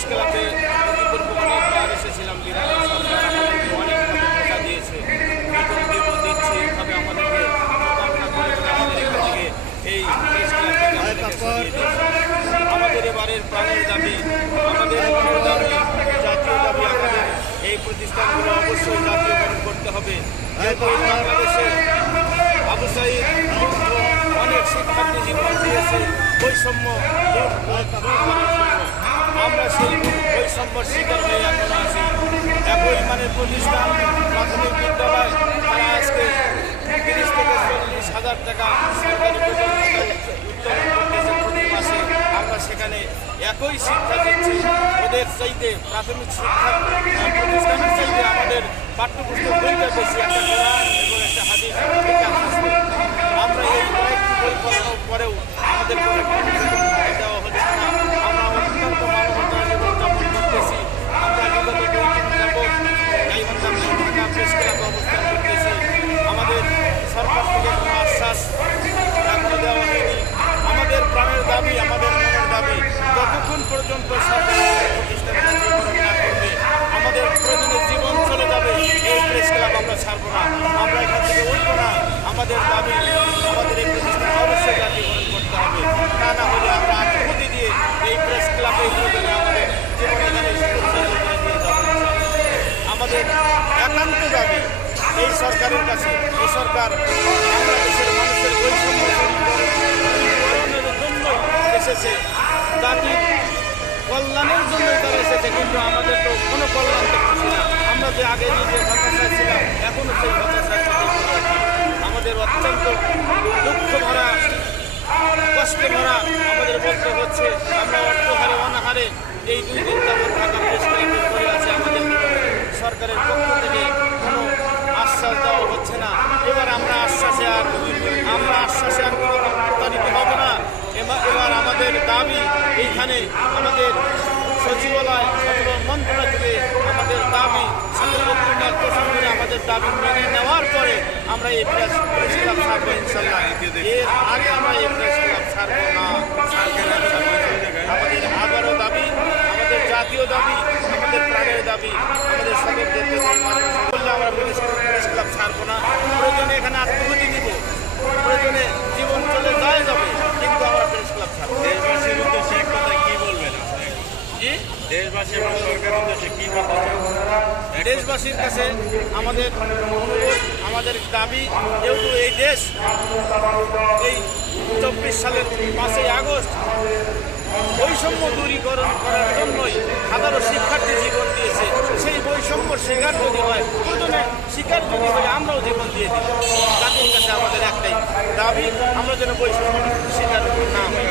Press ক্লাবে অনেকবার এসেছিলাম সরকার আমাদেরকে দিয়েছে দিচ্ছে এইভাবে আমাদেরকে এই প্রেস। আমাদের এবারের প্রাণের দাবি, আমাদের দাবি, জাতীয় দাবি আমাদের। এই প্রতিষ্ঠানগুলো অবশ্যই জাতীয়করণ করতে হবে। বাংলাদেশে সাইদ, অনেক শিক্ষার্থী জীবন দিয়েছে বৈষম্য দূর দূর করার জন্য আমরা সেই বৈষম্যর শিকার হয়ে এখন আছি। একই মানে প্রতিষ্ঠান, প্রাথমিক বিদ্যালয়, তারা আজকে তিরিশ থেকে চল্লিশ হাজার টাকা সরকারি উত্তোলন আমরা সেখানে একই শিক্ষা দিচ্ছি। ওদের চাইতে প্রাথমিক শিক্ষা প্রতিষ্ঠানের চাইতে আমাদের পাঠ্যপুস্তক বইটা বেশি একটা কোরআন এবং আমরা এই কয়েকটি পরেও আমাদের কোনো বেতন ভাতা দেওয়া হচ্ছে না আমরা অত্যন্ত মানবতা জীবনযাপন করতেছি আমরা বিগত দুই দিন যাবৎ গাইবান্ধা ঢাকা প্রেস ক্লাবে অবস্থান করতেছি আমাদের সরকার থেকে কোনো আশ্বাস এখনও দেওয়া হয়নি আমাদের প্রাণের দাবি আমাদের মনের দাবি যতক্ষণ পর্যন্ত সরকার আমাদের প্রতিষ্ঠান জাতীয়করণ না করবে আমাদের প্রয়োজনে জীবন চলে যাবে এই প্রেস ক্লাব আমরা ছাড়বো না আমরা এখান থেকে উঠবো না। আমাদের দাবি, আমাদের এই প্রতিষ্ঠান অবশ্যই জাতীয়করণ করতে হবে। তা না হলে আমরা আত্মহতি দিয়ে এই প্রেস ক্লাবে আমাদের আমাদের একান্ত দাবি, এই সরকারের কাছে, এই সরকার বাংলাদেশের মানুষের বৈষম্য এসেছে। জাতির কল্যাণের জন্য তারা এসেছে, কিন্তু আমাদের তো কোনো কল্যাণ দেখতেছি না। আমরা যে আগে যে হতাশায় ছিলাম এখনও সেই হতাশার সাথে পড়ে আছি। আমাদের অত্যন্ত দুঃখ ভরা কষ্টে ভরা আমাদের বলতে হচ্ছে। আমরা অর্থহারে, অনাহারে এই দুই দিন যাবৎ ঢাকা প্রেস ক্লাবে করে আছে আমাদের সরকারের পক্ষ থেকে। কোনো আশ্বাস দেওয়া হচ্ছে না। এবার আমরা আশ্বাসে আর আমরা আশ্বাসে আর কোনো প্রতারিত হব না। এবার আমাদের দাবি এইখানে আমাদের সচিবালয় অথবা মন্ত্রণালয়ে আমাদের দাবি আমাদের দাবি মেনে আমরা এই প্রেস ক্লাব ছাড়বো ইনশাল্লাহ। এর আগে আমরা এই প্রেস ক্লাব ছাড়বো না আমাদের আবারও দাবি আমাদের জাতীয় দাবি আমাদের প্রাণের দাবি আমাদের সকল দেশের মানুষ বললে আমরা প্রেস প্রেস ক্লাব ছাড়বো না প্রয়োজনে এখানে আত্মহতি দিব প্রয়োজনে জীবন চলে যায় যাবে কিন্তু আমরা প্রেস ক্লাব ছাড়বো না। দেশবাসীর উদ্দেশ্যে এক কথায় কি বলবেন আপনি জি দেশবাসীর কাছে আমাদের অনুরোধ, আমাদের দাবি, যেহেতু এই দেশ এই চব্বিশ সালের পাঁচই আগস্ট বৈষম্য দূরীকরণ করার জন্যই হাজারো শিক্ষার্থী জীবন দিয়েছে, সেই বৈষম্য শিকার যদি হয়, প্রয়োজনে শিকার যদি হয়, আমরাও জীবন দিয়ে দিই জাতির কাছে আমাদের একটাই দাবি, আমরা যেন বৈষম্য শিকার না হই